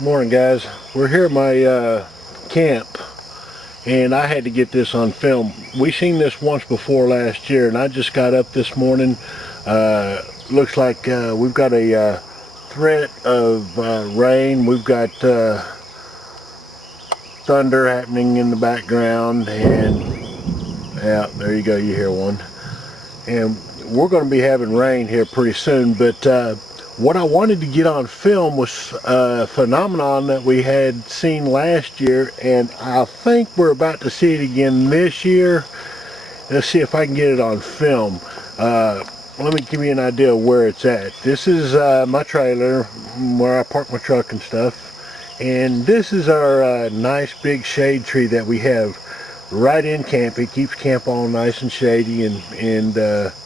Morning, guys. We're here at my camp, and I had to get this on film. We seen this once before last year, and I just got up this morning. Looks like we've got a threat of rain. We've got thunder happening in the background, and yeah, there you go, you hear one. And we're going to be having rain here pretty soon, but what I wanted to get on film was a phenomenon that we had seen last year, and I think we're about to see it again this year. Let's see if I can get it on film. Let me give you an idea of where it's at. This is my trailer where I park my truck and stuff, and this is our nice big shade tree that we have right in camp. It keeps camp all nice and shady and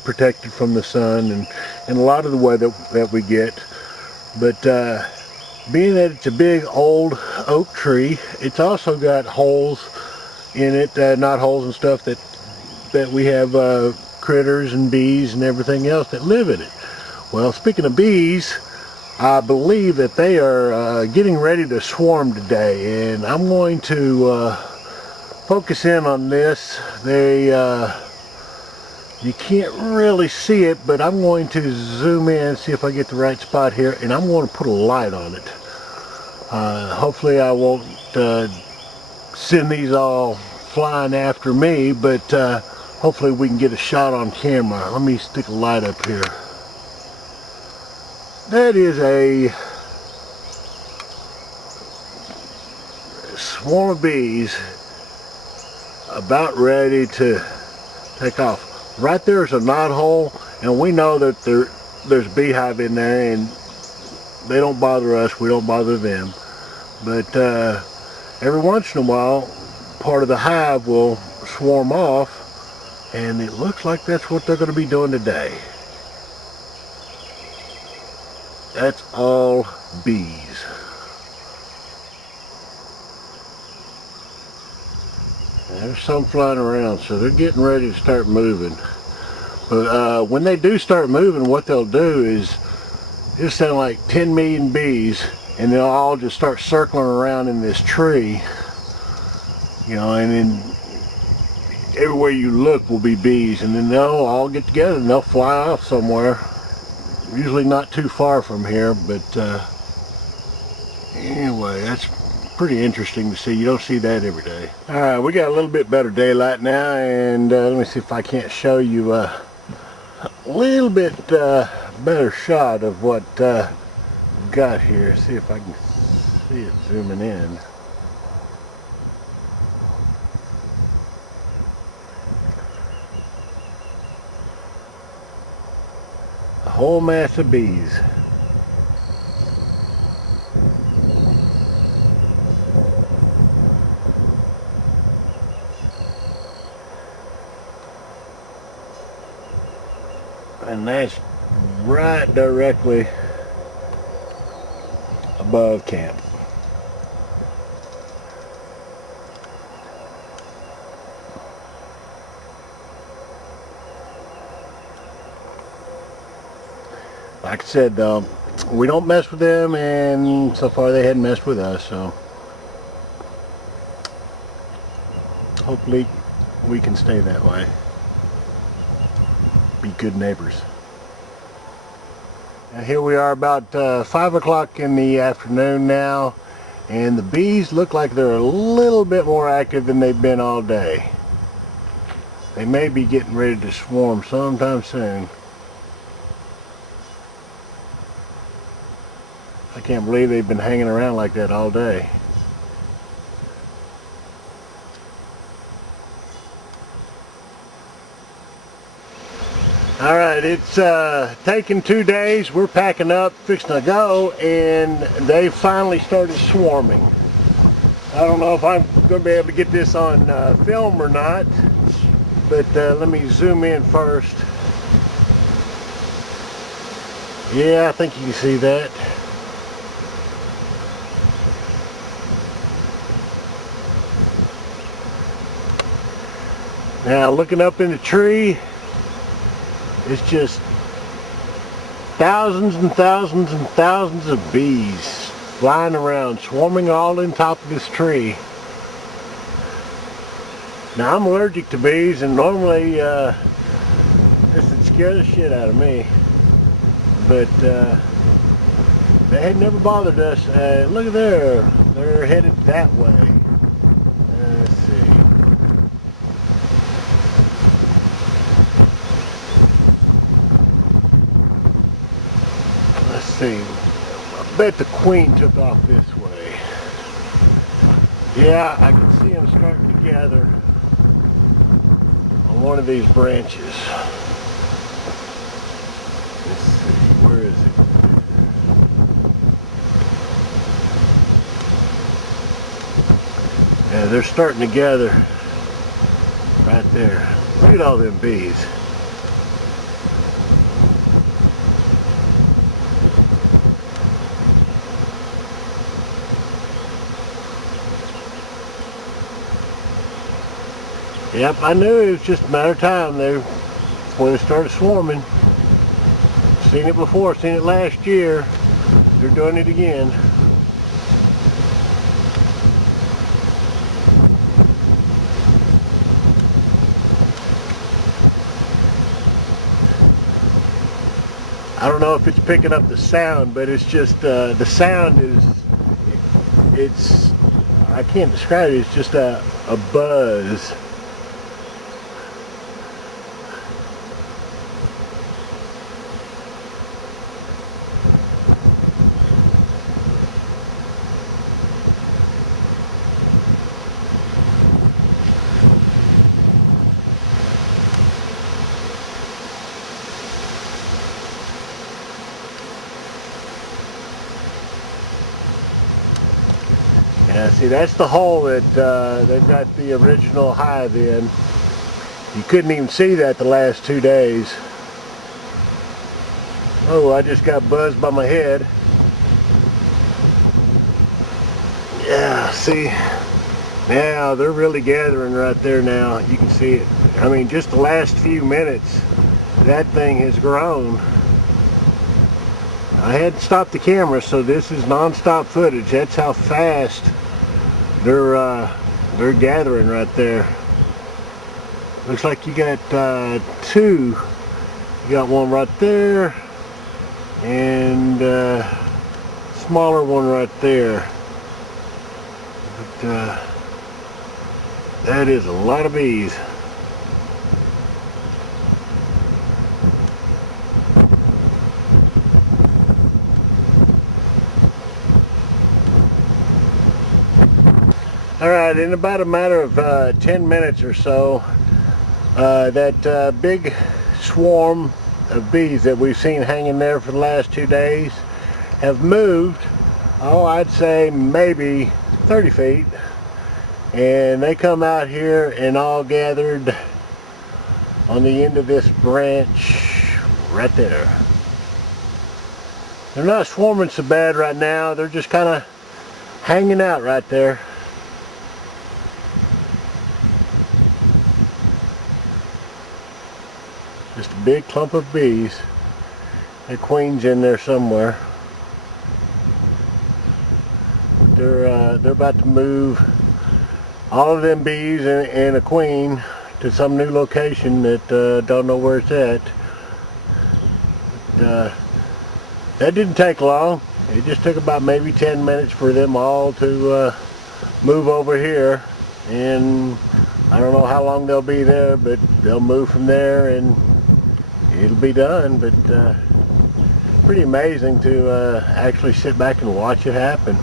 protected from the sun and a lot of the weather that we get. But being that it's a big old oak tree, it's also got holes in it, knot holes and stuff that we have critters and bees and everything else that live in it. Well, speaking of bees, I believe that they are getting ready to swarm today, and I'm going to focus in on this. You can't really see it, but I'm going to zoom in, see if I get the right spot here, and I'm going to put a light on it. Hopefully I won't send these all flying after me, but hopefully we can get a shot on camera. Let me stick a light up here. That is a swarm of bees about ready to take off. Right there is a knot hole, and we know that there's a beehive in there, and they don't bother us, we don't bother them. But every once in a while, part of the hive will swarm off, and it looks like that's what they're going to be doing today. That's all bees. There's some flying around, so they're getting ready to start moving. But when they do start moving, what they'll do is it'll sound like 10 million bees, and they'll all just start circling around in this tree, you know, and then everywhere you look will be bees, and then they'll all get together and they'll fly off somewhere, usually not too far from here. But anyway, that's pretty interesting to see. You don't see that every day. Alright, we got a little bit better daylight now, and let me see if I can't show you a little bit better shot of what we've got here. See if I can see it zooming in. A whole mass of bees. And that's right directly above camp. Like I said, though, we don't mess with them, and so far they hadn't messed with us, so hopefully we can stay that way. Good neighbors. Now here we are about 5 o'clock in the afternoon now, and the bees look like they're a little bit more active than they've been all day. They may be getting ready to swarm sometime soon. I can't believe they've been hanging around like that all day. Alright, it's taken 2 days. We're packing up, fixing to go, and they finally started swarming. I don't know if I'm going to be able to get this on film or not, but let me zoom in first. Yeah, I think you can see that. Now, looking up in the tree, it's just thousands and thousands and thousands of bees flying around, swarming all in top of this tree. Now I'm allergic to bees, and normally this would scare the shit out of me, but they had never bothered us. Look at there, they're headed that way. Let's see. Let's see. I bet the queen took off this way. Yeah, I can see them starting to gather on one of these branches. Let's see, where is it? Yeah, they're starting to gather right there. Look at all them bees. Yep, I knew it was just a matter of time when it started swarming. Seen it before, seen it last year. They're doing it again. I don't know if it's picking up the sound, but it's just, the sound is, I can't describe it, it's just a buzz. See, that's the hole that they've got the original hive in. You couldn't even see that the last 2 days. Oh, I just got buzzed by my head. Yeah, see, now they're really gathering right there now. You can see it. I mean, just the last few minutes, that thing has grown. I had to stop the camera, so this is non-stop footage. That's how fast they're gathering right there. Looks like you got two. You got one right there, and smaller one right there. But that is a lot of bees. Alright, in about a matter of 10 minutes or so, that big swarm of bees that we've seen hanging there for the last 2 days have moved, oh, I'd say maybe 30 feet, and they come out here and all gathered on the end of this branch right there. They're not swarming so bad right now, they're just kind of hanging out right there. Big clump of bees. The queen's in there somewhere. They're about to move all of them bees and a queen to some new location that don't know where it's at. That didn't take long. It just took about maybe 10 minutes for them all to move over here, and I don't know how long they'll be there, but they'll move from there and it'll be done. But pretty amazing to actually sit back and watch it happen.